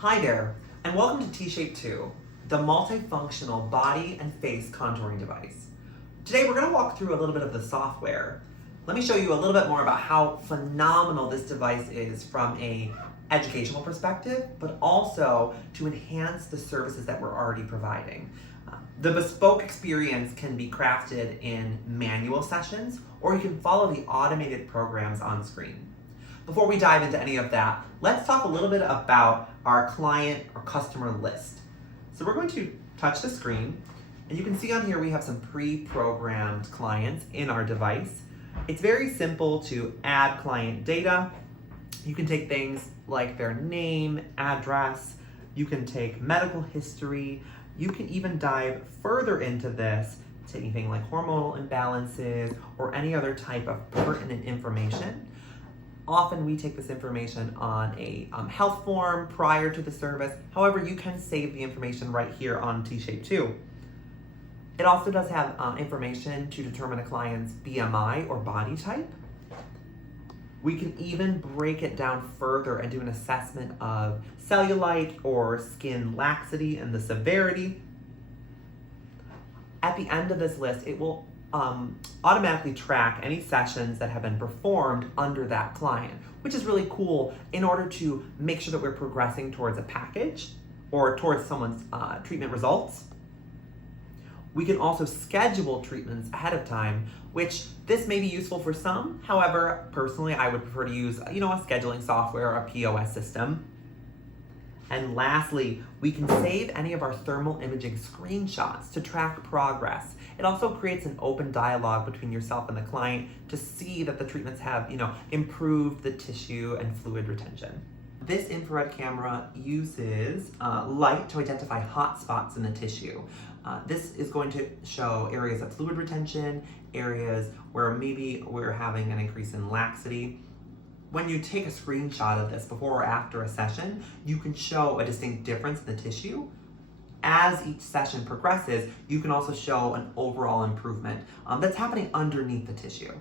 Hi there, and welcome to T-Shape 2, the multifunctional body and face contouring device. Today we're going to walk through a little bit of the software. Let me show you a little bit more about how phenomenal this device is from an educational perspective, but also to enhance the services that we're already providing. The bespoke experience can be crafted in manual sessions, or you can follow the automated programs on screen. Before we dive into any of that, let's talk a little bit about our client or customer list. So we're going to touch the screen, and you can see on here we have some pre-programmed clients in our device. It's very simple to add client data. You can take things like their name, address, you can take medical history, you can even dive further into this to anything like hormonal imbalances or any other type of pertinent information. Often we take this information on a health form prior to the service. However, you can save the information right here on T-Shape 2. It also does have information to determine a client's BMI or body type. We can even break it down further and do an assessment of cellulite or skin laxity and the severity. At the end of this list, it will automatically track any sessions that have been performed under that client, which is really cool in order to make sure that we're progressing towards a package or towards someone's treatment results. We can also schedule treatments ahead of time, which this may be useful for some. However, personally, I would prefer to use, a scheduling software or a POS system. And lastly, we can save any of our thermal imaging screenshots to track progress. It also creates an open dialogue between yourself and the client to see that the treatments have, improved the tissue and fluid retention. This infrared camera uses light to identify hot spots in the tissue. This is going to show areas of fluid retention, areas where maybe we're having an increase in laxity. When you take a screenshot of this before or after a session, you can show a distinct difference in the tissue. As each session progresses, you can also show an overall improvement that's happening underneath the tissue.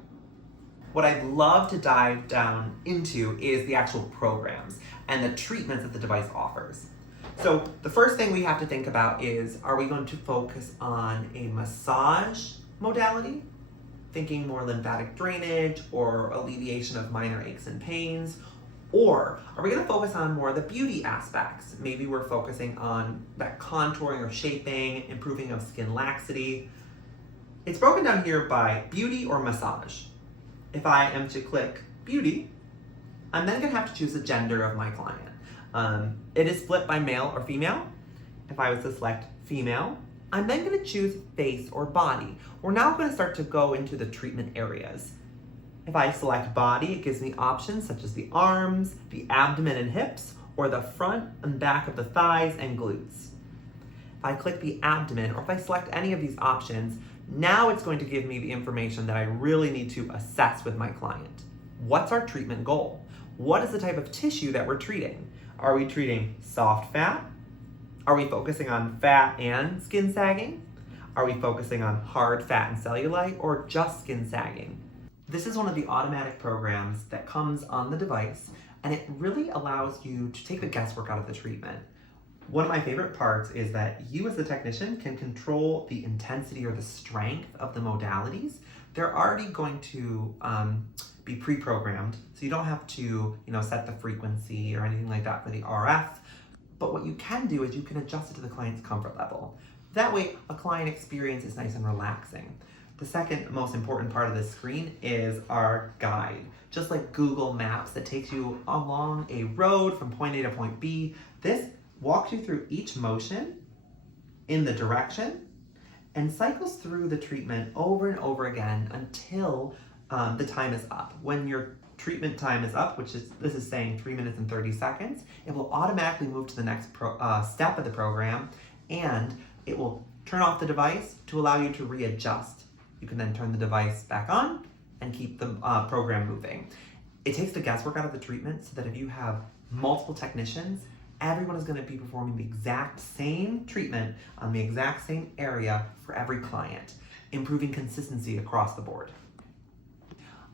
What I'd love to dive down into is the actual programs and the treatments that the device offers. So the first thing we have to think about is, are we going to focus on a massage modality? Thinking more lymphatic drainage or alleviation of minor aches and pains? Or are we going to focus on more of the beauty aspects? Maybe we're focusing on that contouring or shaping, improving of skin laxity. It's broken down here by beauty or massage. If I am to click beauty, I'm then going to have to choose the gender of my client. It is split by male or female. If I was to select female, I'm then going to choose face or body. We're now going to start to go into the treatment areas. If I select body, it gives me options such as the arms, the abdomen and hips, or the front and back of the thighs and glutes. If I click the abdomen, or if I select any of these options, now it's going to give me the information that I really need to assess with my client. What's our treatment goal? What is the type of tissue that we're treating? Are we treating soft fat? Are we focusing on fat and skin sagging? Are we focusing on hard fat and cellulite, or just skin sagging? This is one of the automatic programs that comes on the device, and it really allows you to take the guesswork out of the treatment. One of my favorite parts is that you as the technician can control the intensity or the strength of the modalities. They're already going to be pre-programmed, so you don't have to set the frequency or anything like that for the RF. But what you can do is you can adjust it to the client's comfort level. That way, a client experience is nice and relaxing. The second most important part of this screen is our guide. Just like Google Maps that takes you along a road from point A to point B, this walks you through each motion in the direction and cycles through the treatment over and over again until the time is up. When your treatment time is up, this is saying 3 minutes and 30 seconds, it will automatically move to the next step of the program, and it will turn off the device to allow you to readjust. You can then turn the device back on and keep the program moving. It takes the guesswork out of the treatment so that if you have multiple technicians, everyone is going to be performing the exact same treatment on the exact same area for every client, improving consistency across the board.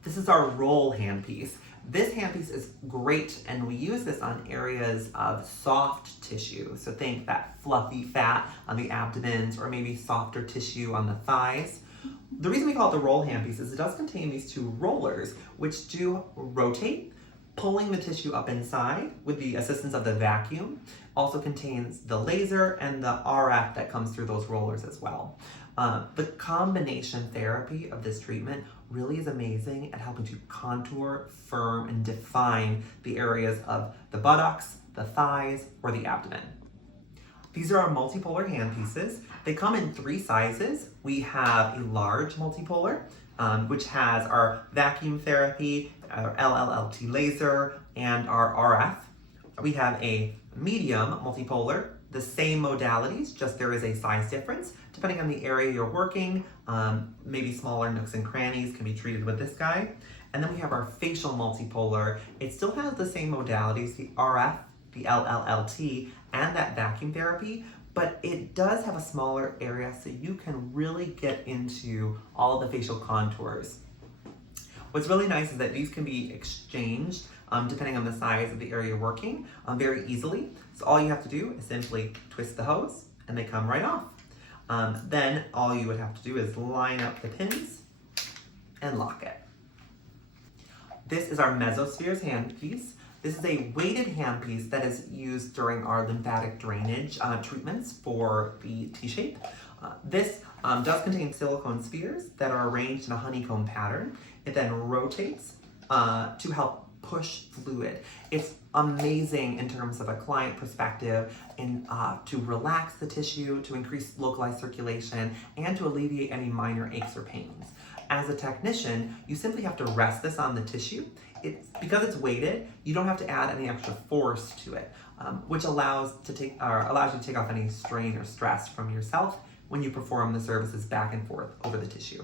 This is our roll handpiece. This handpiece is great, and we use this on areas of soft tissue. So think that fluffy fat on the abdomens, or maybe softer tissue on the thighs. The reason we call it the roll handpiece is it does contain these two rollers, which do rotate, pulling the tissue up inside with the assistance of the vacuum. Also contains the laser and the RF that comes through those rollers as well. The combination therapy of this treatment really is amazing at helping to contour, firm, and define the areas of the buttocks, the thighs, or the abdomen. These are our multipolar handpieces. They come in 3 sizes. We have a large multipolar, which has our vacuum therapy, our LLLT laser, and our RF. We have a medium multipolar, the same modalities, just there is a size difference. Depending on the area you're working, maybe smaller nooks and crannies can be treated with this guy. And then we have our facial multipolar. It still has the same modalities, the RF, the LLLT, and that vacuum therapy, but it does have a smaller area so you can really get into all the facial contours. What's really nice is that these can be exchanged depending on the size of the area you're working very easily. So all you have to do is simply twist the hose and they come right off. Then all you would have to do is line up the pins and lock it. This is our Mesospheres handpiece. This is a weighted handpiece that is used during our lymphatic drainage treatments for the T-shape. This does contain silicone spheres that are arranged in a honeycomb pattern. It then rotates to help push fluid. It's amazing in terms of a client perspective and to relax the tissue, to increase localized circulation, and to alleviate any minor aches or pains. As a technician, you simply have to rest this on the tissue. Because it's weighted, you don't have to add any extra force to it, which allows you to take off any strain or stress from yourself when you perform the services back and forth over the tissue.